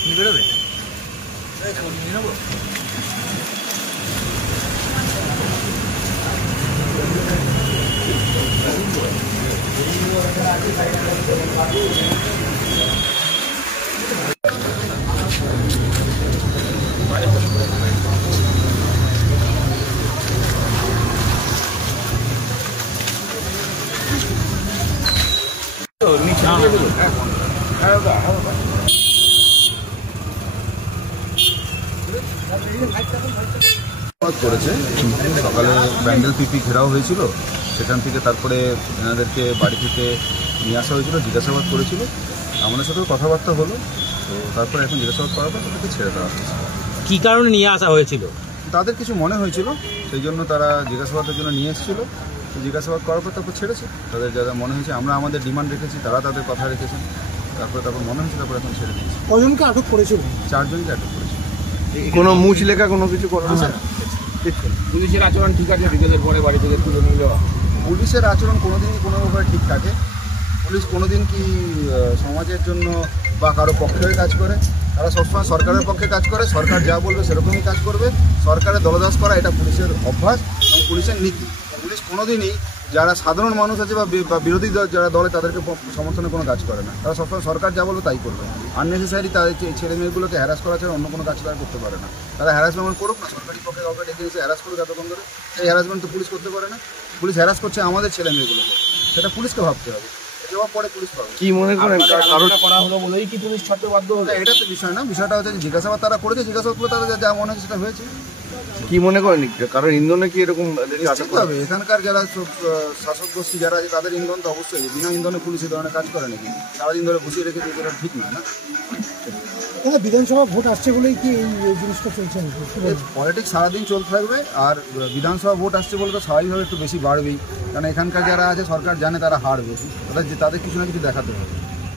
এক্ষুনি বেরোবে? করেছে সকালে ব্যান্ডেল পিপি ঘেরাও হয়েছিল, সেখান থেকে তারপরে এনাদেরকে বাড়ি থেকে নিয়ে আসা হয়েছিল, জিজ্ঞাসাবাদ করেছিল, আমাদের সাথেও কথাবার্তা হলো। তো তারপরে এখন জিজ্ঞাসাবাদ করার পর তাদেরকে ছেড়ে দেওয়া হয়েছে। কী কারণে নিয়ে আসা হয়েছিল? তাদের কিছু মনে হয়েছিল, সেই জন্য তারা জিজ্ঞাসাবাদের জন্য নিয়ে এসেছিলো। তো জিজ্ঞাসাবাদ করার পর তারপর ছেড়েছে। তাদের যারা মনে হয়েছে, আমরা আমাদের ডিমান্ড রেখেছি, তারা তাদের কথা রেখেছেন, তারপর মনে হয়েছে, তারপর এখন ছেড়ে দিয়েছে। কজনকে আটক করেছিল? 4 জনকে আটক করেছে। কোনো মুচ লেখা কোনো কিছু করা না। পুলিশের আচরণ ঠিক আছে? বিকেলের পরে বাড়ি থেকে তুলে নিয়ে যাওয়া? পুলিশের আচরণ কোনোদিনই কোনো ব্যাপারে ঠিক থাকে? পুলিশ কোনোদিন কি সমাজের জন্য বা কারো পক্ষে হয়ে কাজ করে? তারা সবসময় সরকারের পক্ষে কাজ করে, সরকার যা বলবে সেরকমই কাজ করবে। সরকারের দলদাস করা এটা পুলিশের অভ্যাস এবং পুলিশের নীতি। পুলিশ কোনোদিনই যারা সাধারণ মানুষ আছে বা বিরোধী যারা দলে তাদেরকে সমর্থনে কোনো কাজ করে না। তারা সবসময় সরকার যা বলবে তাই করবে। আননেসেসারি তাদের ছেলে মেয়েগুলোকে হ্যারাস করা ছাড়া অন্য কোনো কাজ তারা করতে পারে না। তারা হ্যারাসমেন্ট করুক না, সরকারি পক্ষে কাউকে ডেকে এসে হ্যারাস করুক এতক্ষণ ধরে, সেই হ্যারাসমেন্ট তো পুলিশ করতে পারে না। পুলিশ হ্যারাস করছে আমাদের ছেলে মেয়েগুলোকে, সেটা পুলিশকে ভাবতে হবে। পরে পুলিশ পাবে। কি মনে করেন করা হলো বলেই কি পুলিশ ছাড়তে বাধ্য হলো? এটা তো বিষয় না। বিষয়টা হচ্ছে জিজ্ঞাসাবাদ তারা করেছে, জিজ্ঞাসাবাদ করে তারা যা মনে হচ্ছে সেটা হয়েছে। কি মনে করেন কারণ ইন্ধনে কি এরকম হবে? এখানকার যারা শাসক গোষ্ঠী যারা আছে তাদের ইন্ধন তো অবশ্যই। বিনা ইন্ধনে পুলিশ এই ধরনের কাজ করে নাকি? সারাদিন ধরে বসিয়ে রেখেছে, এটা ঠিক নয় না। বিধানসভা ভোট আসছে বলেই কি এই জিনিসটা চলছে? পলিটিক্স সারাদিন চলতে থাকবে, আর বিধানসভা ভোট আসছে বলে তো স্বাভাবিকভাবে একটু বেশি বাড়বেই, কারণ এখানকার যারা আছে সরকার জানে তারা হারবে, তাদের কিছু না কিছু দেখাতে হবে।